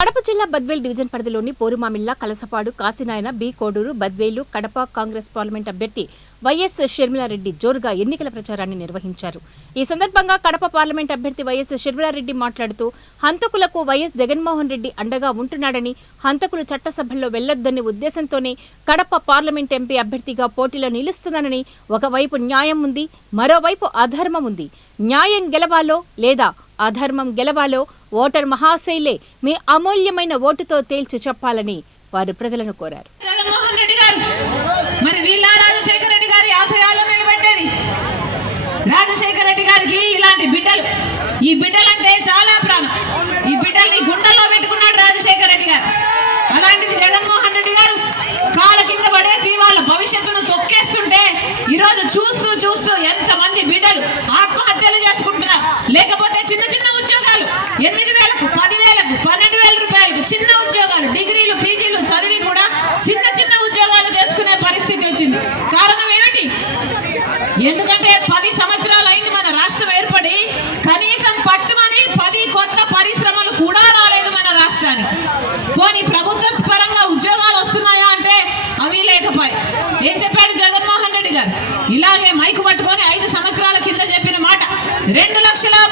కడప జిల్లా బద్వేల్ డివిజన్ పరిధిలోని Porumamilla, Kalasapadu, Kasinayana, B Koduru, Badvel, Kadapa Congress parliament అభ్యర్థి వైఎస్ షర్మిలారెడ్డి జోరుగా ఎన్నికల ప్రచారాన్ని నిర్వహించారు. ఈ సందర్భంగా కడప పార్లమెంట్ అభ్యర్థి వైఎస్ షర్మిలారెడ్డి మాట్లాడుతూ హంతకులకు వైఎస్ జగన్మోహన్ రెడ్డి అండగా ఉంటున్నాడని, హంతకులు చట్టసభల్లో వెళ్లొద్దనే ఉద్దేశంతోనే కడప పార్లమెంట్ ఎంపీ అభ్యర్థిగా పోటీలో నిలుస్తున్నానని, ఒకవైపు న్యాయం ఉంది, మరోవైపు అధర్మం ఉంది. న్యాయం గెలవాలో లేదా అధర్మం గెలవాలో ఓటర్ మహాశైలే మీ అమూల్యమైన ఓటుతో తేల్చి చెప్పాలని వారు ప్రజలను కోరారు. జగన్మోహన్ రెడ్డి గారు మరి వీళ్ళ రాజశేఖర రెడ్డి గారి ఆశయాలు నిలబెట్టేది. రాజశేఖర రెడ్డి గారికి ఇలాంటి బిడ్డలు, ఈ బిడ్డలంటే చాలా ప్రాణం. ఈ బిడ్డల్ని గుండెల్లో పెట్టుకున్నాడు రాజశేఖర రెడ్డి గారు. అలాంటిది జగన్మోహన్ రెడ్డి గారు కాళ్ళ కింద పడేసి వాళ్ళ భవిష్యత్తును తొక్కేస్తుంటే ఈరోజు చూస్తూ చూస్తూ ఎంతమంది బిడ్డలు ఆత్మహత్యలు చేసుకుంటున్నారు. లేకపోతే చిన్న చిన్న ఉద్యోగాలు 8,000కు, 10,000కు, 12,000 రూపాయలకు చిన్న ఉద్యోగాలు, డిగ్రీలు, పీజీలు చదివి కూడా చిన్న చిన్న ఉద్యోగాలు చేసుకునే పరిస్థితి వచ్చింది. కారణం ఏమిటి? ఎందుకంటే 10 సంవత్సరాలు అయింది మన రాష్ట్రం ఏర్పడి, కనీసం పట్టుమని 10 కొత్త పరిశ్రమలు కూడా రాలేదు మన రాష్ట్రానికి. పోనీ ప్రభుత్వ పరంగా ఉద్యోగాలు వస్తున్నాయా అంటే అవి లేకపోయి. ఏం చెప్పాడు జగన్మోహన్ రెడ్డి గారు? ఇలాగే మైకు పట్టుకొని 5 సంవత్సరాల కింద చెప్పిన మాట 2,30,000